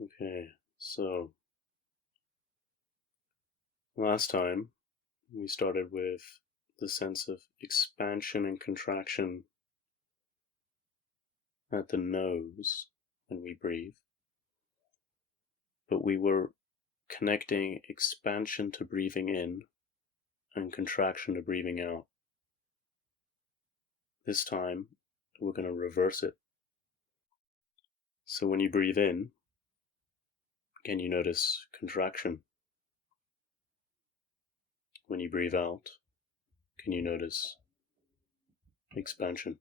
Okay, so last time we started with the sense of expansion and contraction at the nose when we breathe, but we were connecting expansion to breathing in and contraction to breathing out. This time we're going to reverse it. So when you breathe in, can you notice contraction? When you breathe out, can you notice expansion?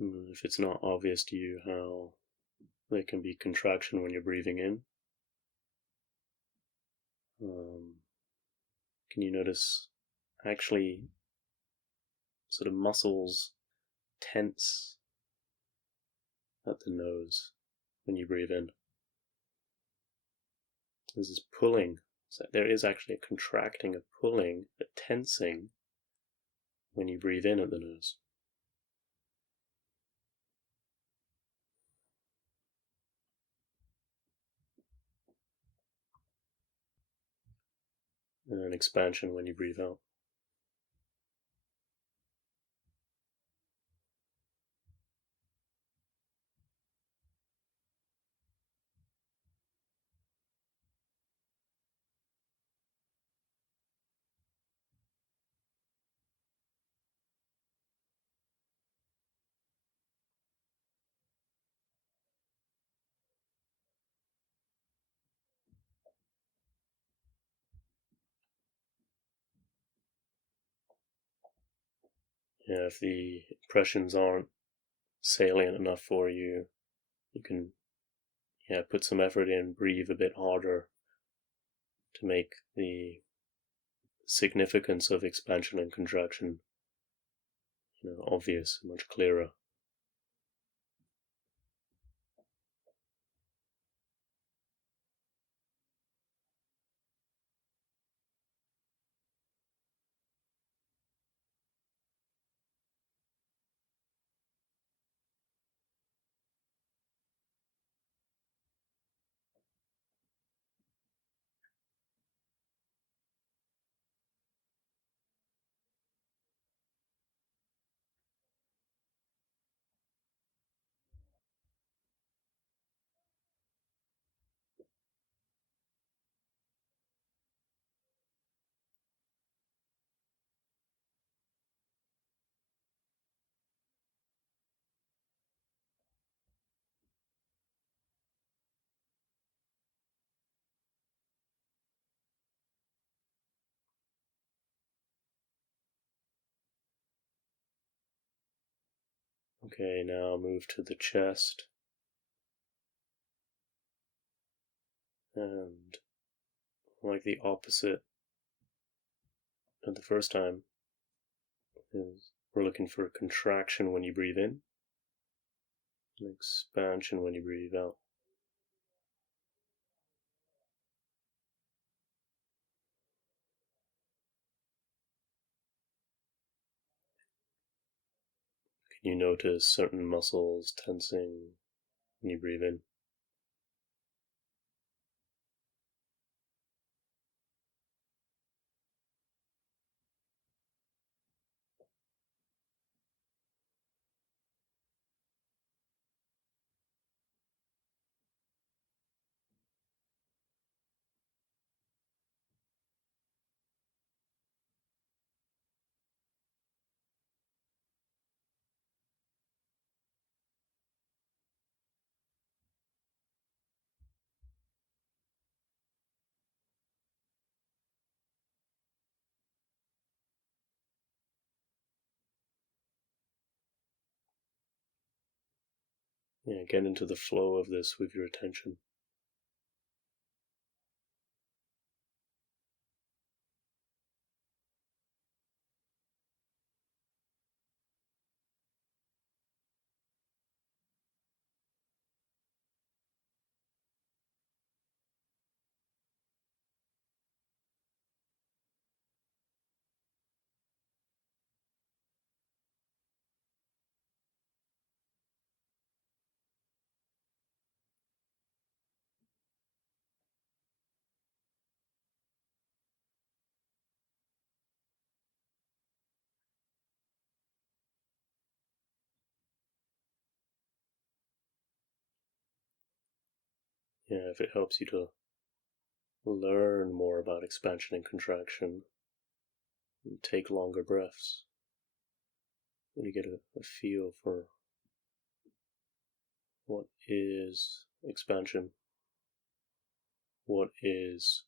If it's not obvious to you how there can be contraction when you're breathing in, can you notice actually sort of muscles tense at the nose when you breathe in? This is pulling. So there is actually a contracting, a pulling, a tensing when you breathe in at the nose. And an expansion when you breathe out. Yeah, if the impressions aren't salient enough for you, you can put some effort in, breathe a bit harder to make the significance of expansion and contraction obvious, much clearer. Okay, now move to the chest, and like the opposite of the first time, is we're looking for a contraction when you breathe in, an expansion when you breathe out. Can you notice certain muscles tensing when you breathe in? Yeah, get into the flow of this with your attention. if it helps you to learn more about expansion and contraction, and take longer breaths, when you get a feel for what is expansion, what is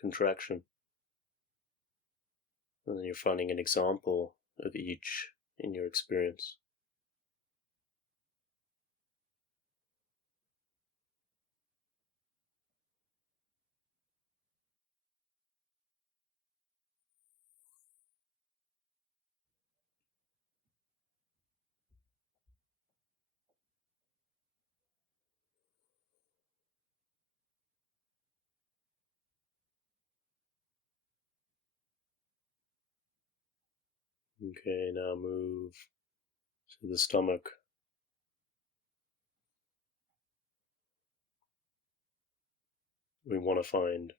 contraction, and then you're finding an example of each in your experience. Okay, now move to the stomach. We want to find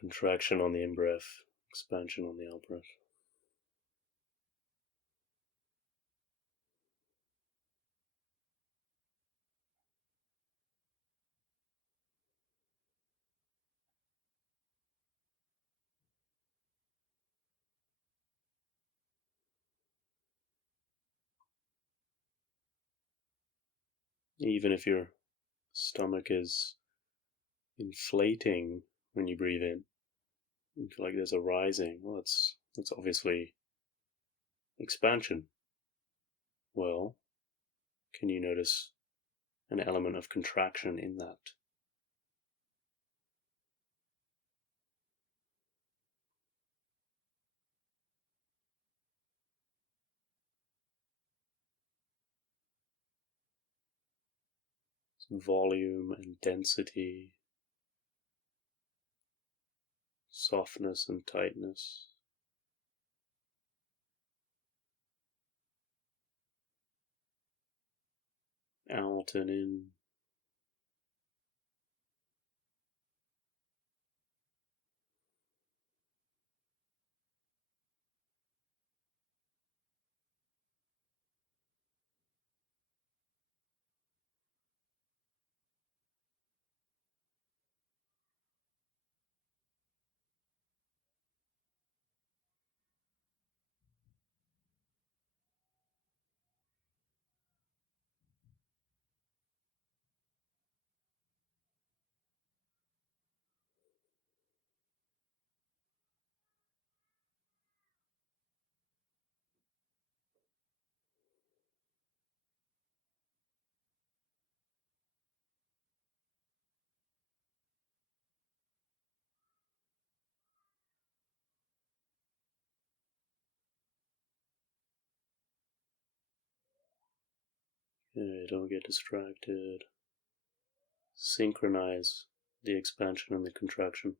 contraction on the in-breath, expansion on the out-breath. Even if your stomach is inflating when you breathe in, you feel like there's a rising. Well, that's obviously expansion. Well, can you notice an element of contraction in that? Some volume and density, softness and tightness. Out and in. Okay, don't get distracted. Synchronize the expansion and the contraction.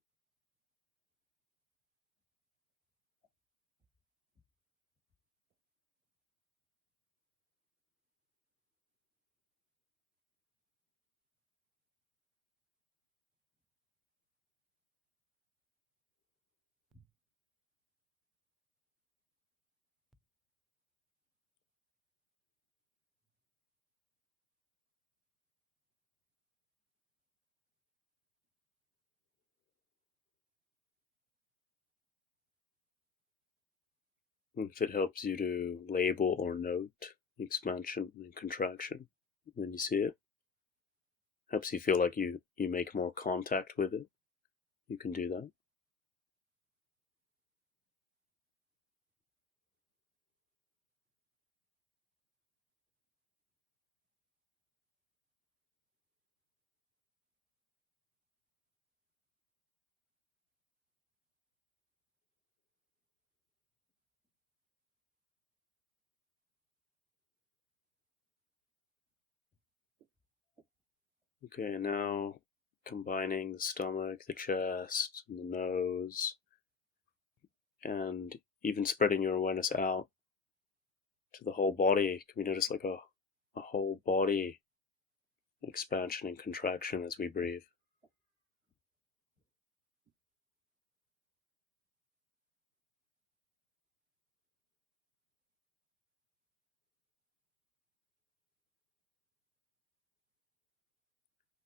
If it helps you to label or note expansion and contraction when you see it, helps you feel like you make more contact with it, you can do that. Okay, and now combining the stomach, the chest, and the nose, and even spreading your awareness out to the whole body. Can we notice like a whole body expansion and contraction as we breathe?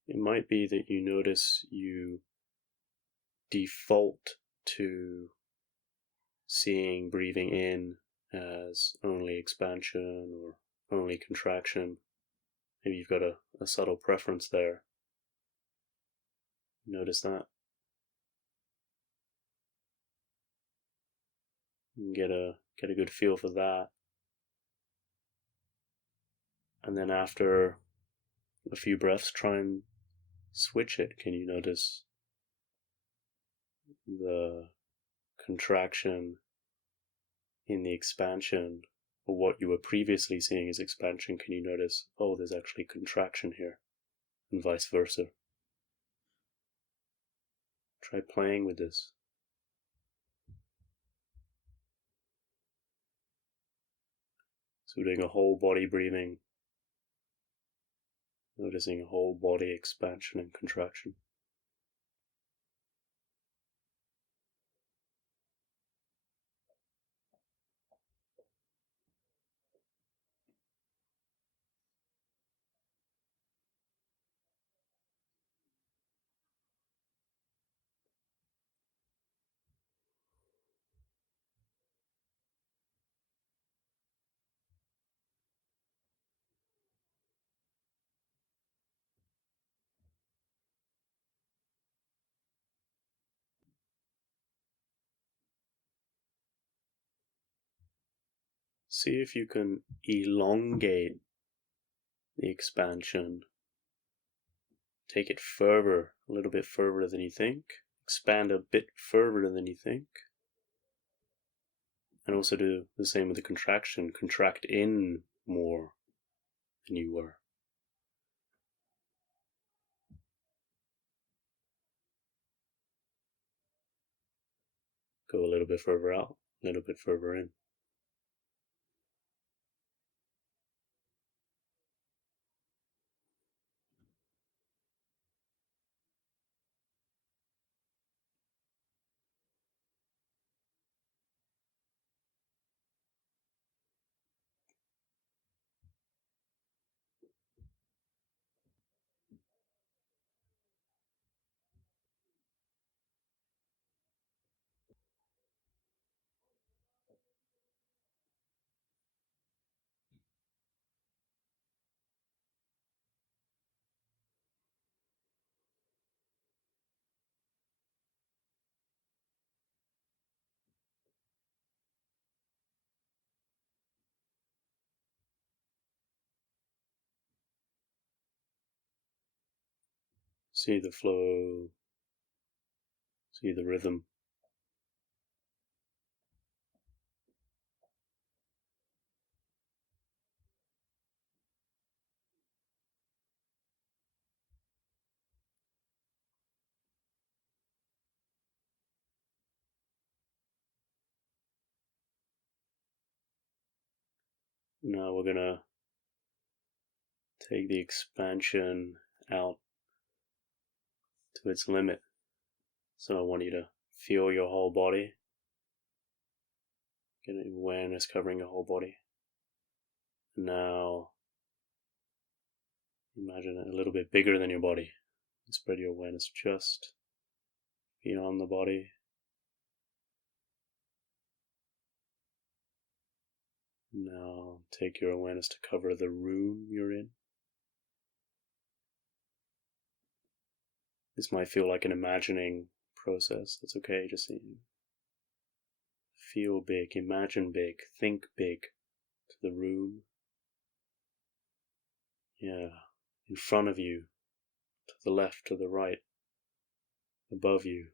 it might be that you notice you default to seeing breathing in as only expansion or only contraction. Maybe you've got a subtle preference there. Notice that. And get a good feel for that. And then after a few breaths, try and switch it. Can you notice the contraction in the expansion, or what you were previously seeing as expansion? Can you notice, oh, there's actually contraction here, and vice versa? Try playing with this. So we're doing a whole body breathing, noticing a whole body expansion and contraction. See if you can elongate the expansion. Take it further, a little bit further than you think. Expand a bit further than you think. And also do the same with the contraction. Contract in more than you were. Go a little bit further out, a little bit further in. See the flow, see the rhythm. Now we're gonna take the expansion out to its limit. So I want you to feel your whole body. Get awareness covering your whole body. Now imagine it a little bit bigger than your body. Spread your awareness just beyond the body. Now take your awareness to cover the room you're in. This might feel like an imagining process. That's okay. Just feel big, imagine big, think big to the room. Yeah, in front of you, to the left, to the right, above you,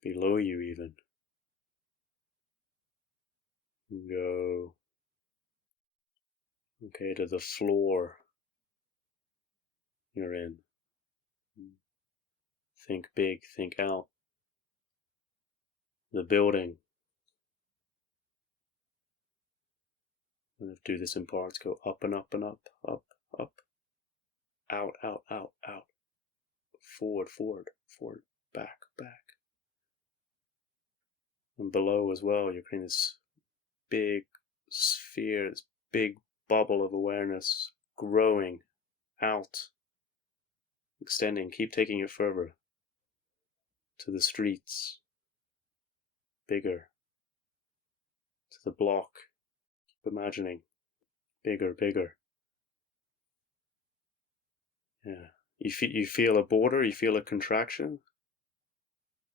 below you even. Go, okay, to the floor you're in. Think big, think out. The building. I'm going to do this in parts. Go up and up and up, up, up. Out, out, out, out. Forward, forward, forward, back, back. And below as well, you're creating this big sphere, this big bubble of awareness growing out extending, keep taking it further to the streets, bigger, to the block, keep imagining, bigger, bigger. Yeah. You feel a border, you feel a contraction,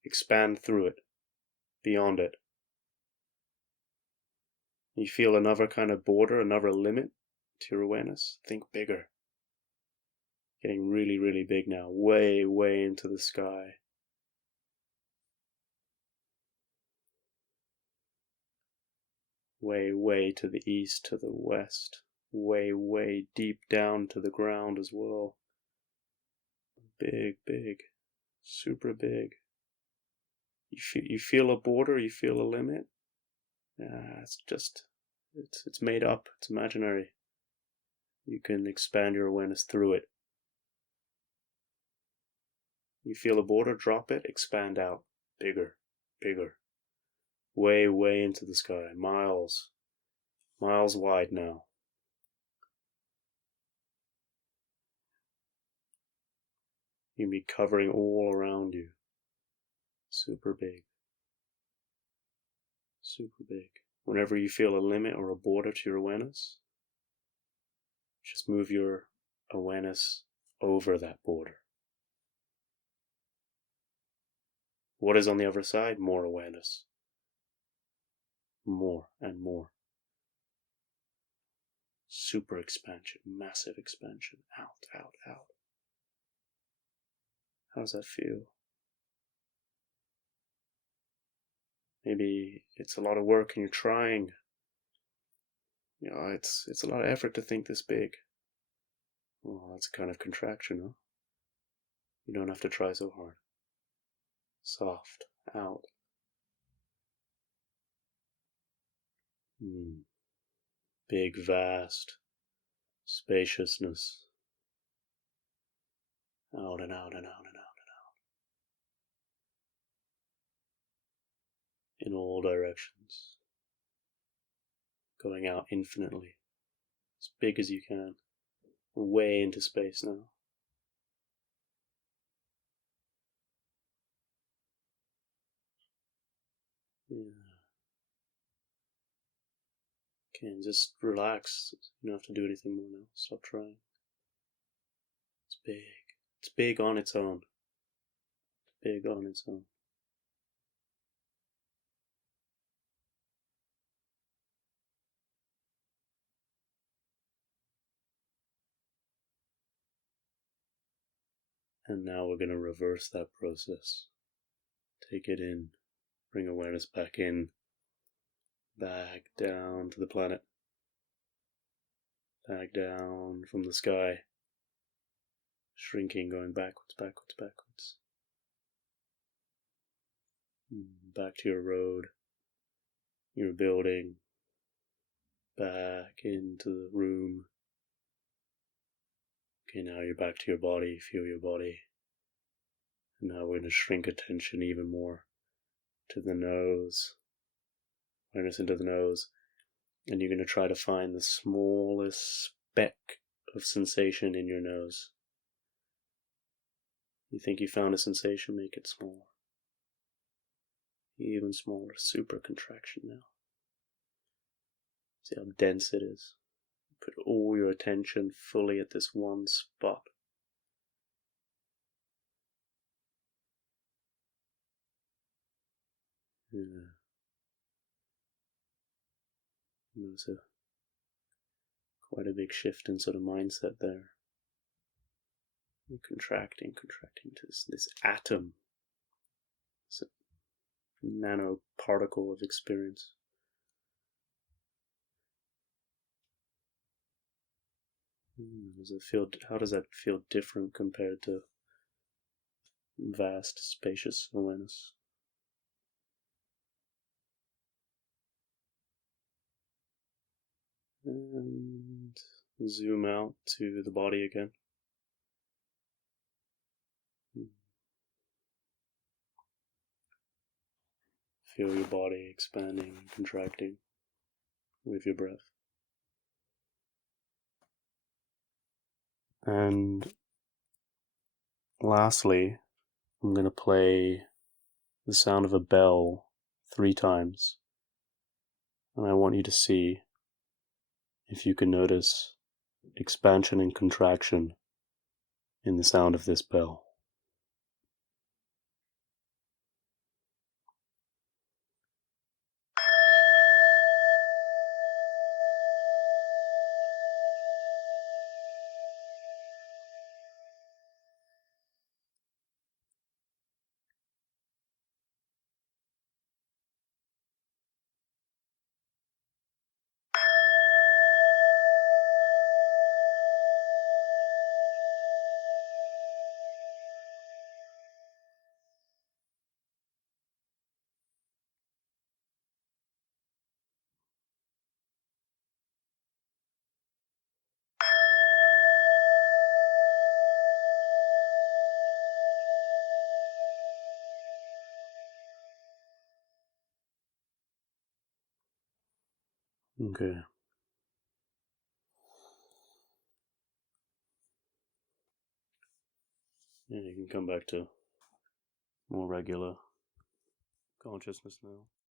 expand through it, beyond it. You feel another kind of border, another limit to your awareness, think bigger. Getting really, really big now, way, way into the sky. Way, way to the east, to the west. Way, way deep down to the ground as well. Big, big, super big. You feel a border, you feel a limit. It's made up, it's imaginary. You can expand your awareness through it. You feel a border, drop it, expand out, bigger, bigger. Way, way into the sky, miles, miles wide now. You can be covering all around you. Super big. Super big. Whenever you feel a limit or a border to your awareness, just move your awareness over that border. What is on the other side? More awareness. More and more. Super expansion, massive expansion. Out, out, out. How does that feel? Maybe it's a lot of work and you're trying. It's a lot of effort to think this big. Well, that's a kind of contraction, huh? You don't have to try so hard. Soft, out. Big, vast spaciousness. Out and out and out and out and out. In all directions. Going out infinitely. As big as you can. Way into space now. Yeah. Okay, and just relax. You don't have to do anything more now. Stop trying. It's big. It's big on its own. Big on its own. And now we're going to reverse that process. Take it in. Bring awareness back in. Back down to the planet. Back down from the sky. Shrinking, going backwards, backwards, backwards. Back to your road. Your building. Back into the room. Okay, now you're back to your body. Feel your body. And now we're going to shrink attention even more to the nose. Awareness into the nose. And you're going to try to find the smallest speck of sensation in your nose. You think you found a sensation, make it smaller. Even smaller, super contraction now. See how dense it is. Put all your attention fully at this one spot. Yeah. There's quite a big shift in sort of mindset there. You're contracting to this atom, this nanoparticle of experience. How does that feel different compared to vast, spacious awareness? And zoom out to the body again. Feel your body expanding and contracting with your breath. And lastly, I'm going to play the sound of a bell 3 times. And I want you to see if you can notice expansion and contraction in the sound of this bell. Okay. And you can come back to more regular consciousness now.